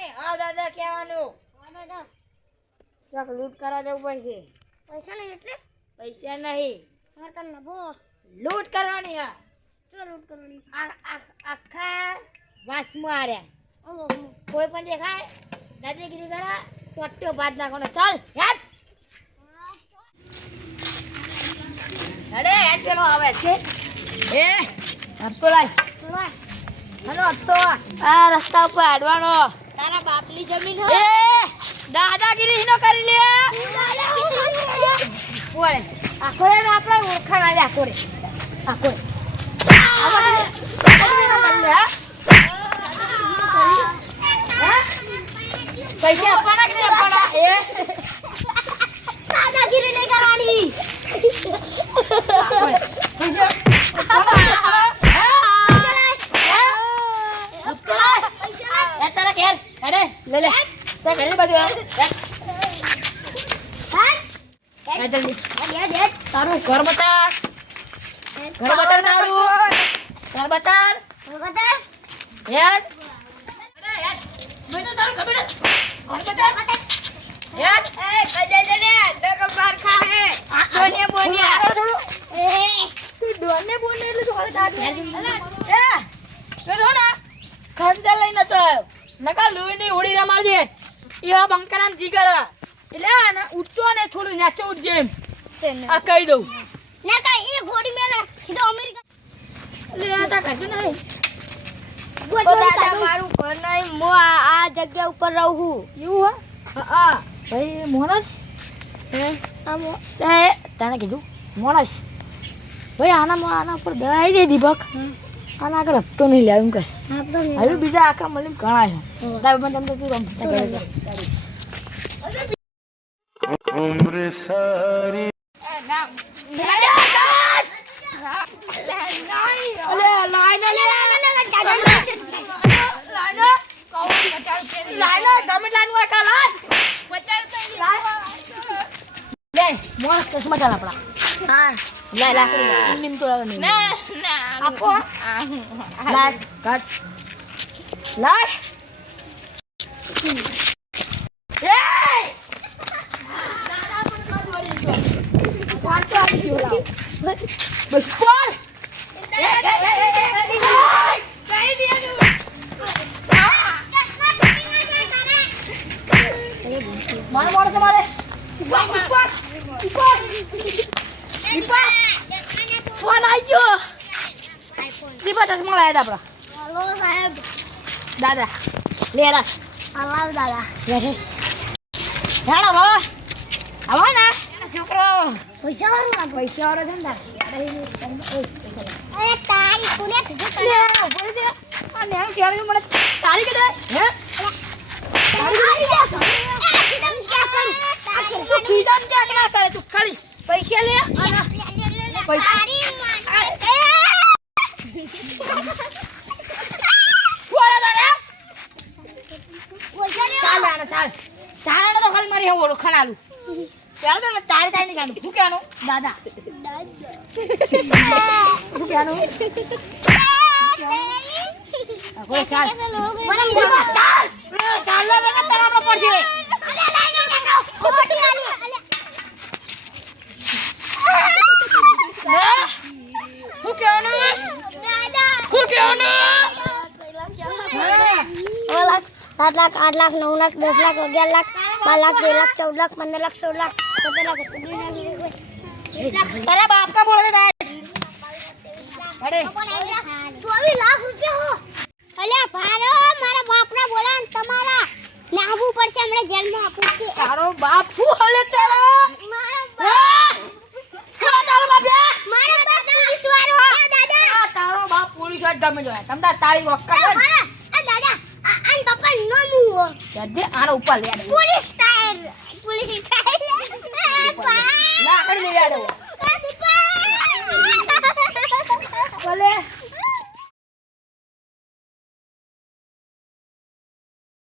નહીં હા દાદા કહેવાનું. ચાક લૂંટ કરવા જવું પડશે. પૈસા નહીં એટલે? પૈસા નહીં. મારે તને નભો લૂંટ કરવાની હા. ચો લૂંટ કરવાની? આ- આ- આખા વાસમાં આર્યા. કોઈ પણ દેખાય દાદાગીરી કરા પટ્ટો બાદ નાખવાનો. ચાલ હેડ. અરે પેલો આવે છે. એ હપ્તો લાય હલો હપ્તો આ રસ્તા ઉપર હાડવાનો. તારા બાપની જમીન એ દાદાગીરી નો કરી લે. ઓરે આખો ને આપણે ઓળખાણ આલે આખો રે આખો. હે? પૈસા આપવાના? તારા ઘેર હેડે લે લે તે ઘરે બાજુ આ. હેડ. હેડ જલ્દી. તારું ઘર બતાડ ઘર બતાડ તારું ઘર બતાડ હેડ અરે હેડ મને તારું ઘર બતાડ ઘર બતાડ હેડ આ ડોને બોલ્યા તું ડોને બોલે એટલે તું હવે તારું એ તો જો ને ખંજર લઈને તો આવ્યો નકા લોહીની હોડી રમાડજે એવા બંકારામ જીગર. એટલે ને ઉઠતો ને થોડું નાચો ઉઠજે એમ. આ કહી દઉં. એટલે આ તા કરશે નહીં. મારું ઘર નહીં. મો આ આ જગ્યા ઉપર રહું એવું હા? ભાઈ મોણસ હે? આ મો એ તને કીધું મોણસ ભાઈ આના મો- આના ઉપર દઈ દે દીપક. અને આગળ હપ્તો નહીં લે એમ કહે હવે બીજા આખા મળીને ઘણા છે તમને શું રમતા લાઈનો તમે લાઈન વાકા લાઈન બચાવ લાઈન લે મોણસ ચશ્મા ચાલ આપણા? હા. લાય લાકડી નિમ તો આવે નિમ આપો. લાય કાટ લાય બસ. ઉપર ફોન આવી ગયો દીપા ચશ્મા લાયા તા આપણા હલો સાહેબ દાદા લે રાખ હલાવ દાદા હેડો બાબા આવો ને છોકરો પૈસા વાળું પૈસા વાળો છે ને તાર કોને કીધું મને તારી કે હે તારી કરું તું ક્યાંક ના કરે તું ખાલી પૈસા લે પૈસા તારી તો ખાલી મારી ઓળખાણ આલું ચાલ તો તારે તારે નહીં કાઢું શું કહેવાનું દાદા શું કહેવાનું હવે ચાલ પડશે હે? શું કહેવાનું શું કહેવાનું સાત લાખ આઠ લાખ નવ લાખ દસ લાખ અગિયાર લાખ બાર લાખ તેર લાખ ચૌદ લાખ પંદર લાખ સોળ લાખ સત્તર લાખ તારા બાપ કા બોલે અરે. ચોવીસ લાખ રૂપિયા હો. અલ્યા ભારો મારા બાપના બોલા તમારા. નાહવું પડશે હમણે જેલમાં આપું છે. તારો બાપ શું હલે તારા? તારો બાપ બાપ પોલીસ બાપ વાળો તમે જોયા. તમતા તારી વખત આનો ઉપર પોલીસ ટાયર પોલીસ ટાયર ના લઈ આડો